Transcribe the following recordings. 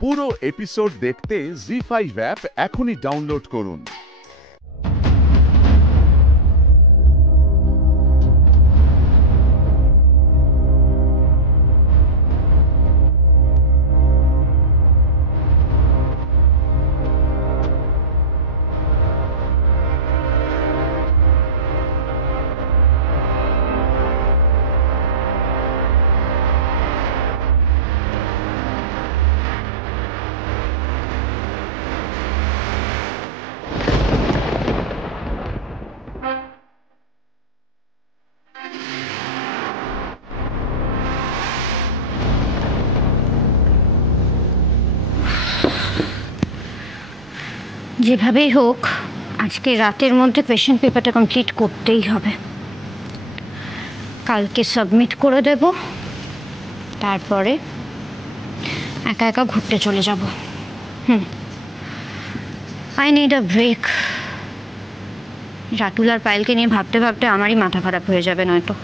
পুরো এপিসোড দেখতে জি5 অ্যাপ এখনই ডাউনলোড করুন। যেভাবেই হোক আজকে রাতের মধ্যে পেশেন্ট পেপারটা কমপ্লিট করতেই হবে। কালকে সাবমিট করে দেব, তারপরে একা একা ঘুরতে চলে যাব। I need a break. Ratul আর পায়েলকে নিয়ে ভাবতে ভাবতে আমারই মাথা খারাপ হয়ে যাবে নয়তো।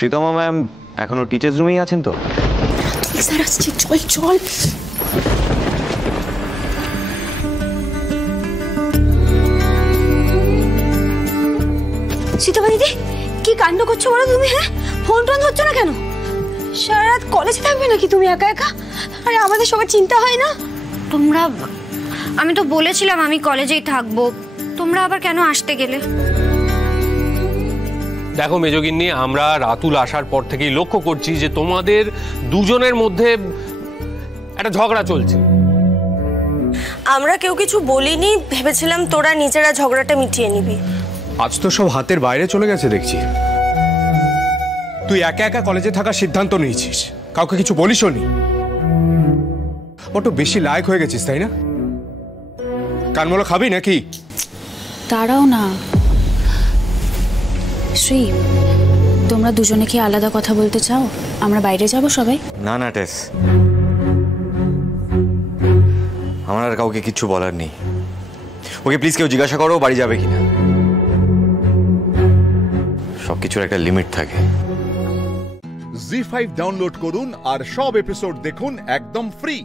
শ্রীতমা ম্যাম এখনো টিচার্স রুমেই আছেন তো? স্যার আসছে, চল চল। সীতামা দিদি, কি কাণ্ড করছো বলো তুমি? হ্যাঁ, ফোন টোন হচ্ছে না কেন? সারা রাত কলেজে থাকবে নাকি তুমি একা একা? আরে আমাদের সবার চিন্তা হয় না? তোমরা, আমি তো বলেছিলাম আমি কলেজেই থাকবো, তোমরা আবার কেন আসতে গেলে? দেখো মেজগিন্নি, আমরা রাতুল আসার পর থেকেই লক্ষ্য করছি যে তোমাদের দুজনের মধ্যে একটা ঝগড়া চলছে। আমরা কেউ কিছু বলিনি, ভেবেছিলাম তোরা নিজেরা ঝগড়াটা মিটিয়ে নিবি। আজ তো সব হাতের বাইরে চলে গেছে দেখছি। তুই একা একা কলেজে থাকার সিদ্ধান্ত নিয়েছিস, কাউকে কিছু বলিসও নি। বড্ড বেশি লায়ক হয়ে গেছিস, তাই না? কানমলা খাবি নাকি? তারাও না। শ্রী, তোমরা দুজনে কি আলাদা কথা বলতে চাও? আমরা বাইরে যাব সবাই? না না টেস, আমার আর কাউকে কিচ্ছু বলার নেই। ওকে প্লিজ কেউ জিজ্ঞাসা করো বাড়ি যাবে কিনা। সবকিছুর একটা লিমিট থাকে। জি5 ডাউনলোড করুন আর সব এপিসোড দেখুন একদম ফ্রি।